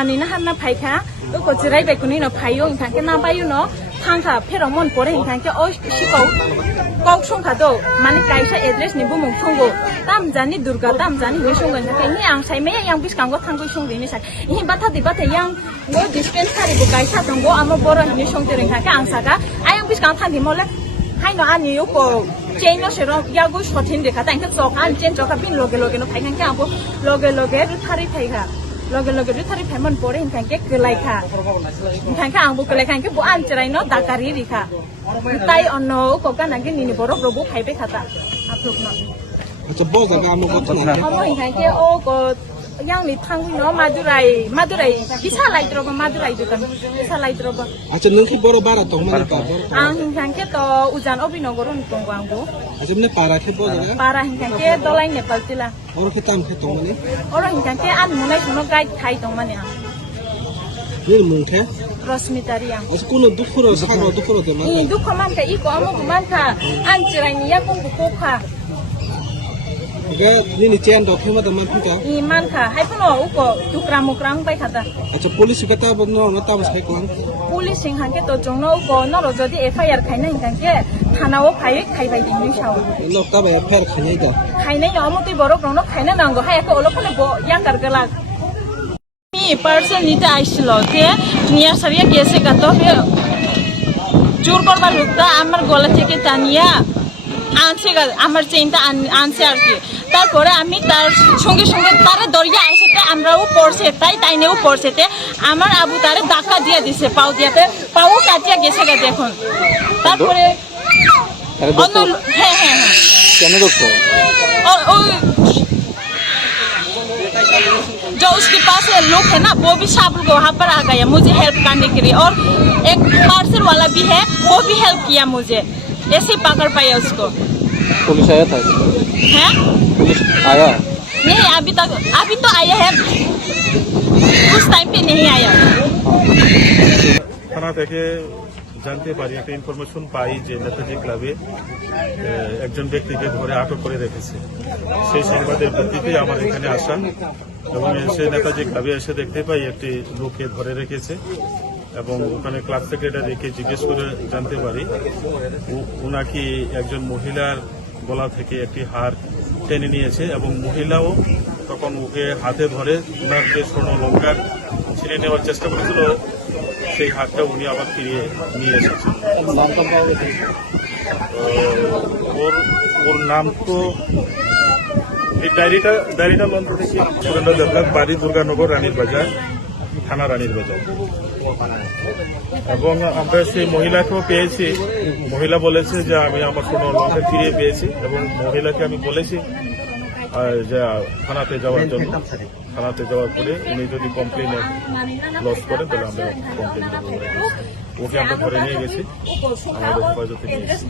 Ani na han na phai kha to ko chirai bai kuni no phayo ingkhan ke na bayu no thang kha pheromon pore ingkhan ke oi sikau kau song kha do mane kaisa address ni bumung thongo tam jani durga tam jani wisong gan ke ni ang sai me yang bis kang go thang go song ni sai hi batha di batha yang go dispensary bu kaisa tongo amo boro ni song te ingkhan ke ang saga ayang bis kang thang di mole hai no ani yo ko chen no sero ya go shotin de kha ta ingkhan sok an chen joka bin loge loge no phai kan ke abo loge loge ru thari phai kha loge loge ru thari phai mon pore ingkhan ke kelai kha ingkhan ke ang bu kelai khan ke bu an cherai no dakari ri kha tai onno ko kan age ni borok ro bu phai pe khata aplok no acha bo ga ga mo ko na amo ingkhan ke o ko yang ni thang no madurai bisa lai tro ba madurai du kan bisa lai tro ba acha nung ki boro bara tong man ka ang ingkhan ke to ujan obinogoro ni tong ang bu acha ne para ke bo ga para ingkhan ke dolai nepal tila or ke tam ke tong ni oro ingkhan ke an munai sono gai thai tong mane ang ni mung ke rosmitaria as kuno dukhuro sakro dukhuro de man ni dukho man ka iko amo man ka an chirai ni ya kong ko kha ga ni chen do thema de man ka i man kha hai pno uko tukram mukrang bai khata acha police ka ta bo no na ta bas kai klang police singhan ke to jongno uko no ro jodi FIR khaina ingkhan ke thana o khai bai ding ni saw lok ta ba fer khani da khainai no amo tui borok rong no khaina nango hai ko olo phone bo yang gargala mi person ni ta aisilo te niya saria gese ka to he জোর করবার লোকটা আমার গলা থেকে টানিয়া আনছে আমার চেইনটা আনছে আর কি তারপরে আমি তার সঙ্গে সঙ্গে তারে দরিয়া আসেতে আমরাও পড়ছে তাইনেও পড়ছেতে আমার আবু তারে ধাক্কা দিয়ে দিছে পাও দিয়াতে পাও কাটিয়া গেছে গা দেখুন তারপরে হ্যাঁ হ্যাঁ হ্যাঁ কেন দেখছো जो उसके पास लोग है ना वो भी शाबुल को वहाँ पर आ गया मुझे हेल्प करने के लिए और एक पार्सल वाला भी है वो भी हेल्प किया मुझे ऐसे पकड़ पाया उसको पुलिस आया था हैं पुलिस आया नहीं अभी तो आया है उस टाइम पे नहीं आया থানা থেকে জানতে পারি একটা ইনফরমেশন পাই যে নেতাজি ক্লাবে একজন ব্যক্তিকে ধরে আটক করে রেখেছে সেই সংবাদের ভিত্তিতে আমার এখানে আসা এবং এসে নেতাজি ক্লাবে এসে দেখতে পাই একটি লোককে ধরে রেখেছে এবং ওখানে ক্লাব সেক্রেটারিকে জিজ্ঞেস করে জানতে পারি উনাকি একজন মহিলার গলা থেকে একটি হার টেনে নিয়েছে এবং মহিলাও তখন ওকে হাতে ধরে ওনার যে স্বর্ণলঙ্কার ছিঁড়ে নেওয়ার চেষ্টা করেছিল সেই হাতটা উনি আবার ফিরিয়ে নিয়ে এসেছেন ওর নাম তো এই ডায়েরিটা লন্ডন থেকে সুরেন্দ্র দেবনাথ বাড়ি দুর্গানগর রানীর বাজার থানা রানীর বাজার এবং আমরা সেই মহিলাকেও পেয়েছি মহিলা বলেছে যে আমি আমার স্বর্ণলঙ্কা ফিরিয়ে পেয়েছি এবং মহিলাকে আমি বলেছি যে থানাতে যাওয়ার জন্য থানাতে যাওয়ার পরে উনি যদি কমপ্লেন লস করেন তাহলে আমরা কমপ্লেন দেবো ওকে আমরা ধরে নিয়ে গেছি আমাদের হেফাজতে নিয়ে গেছি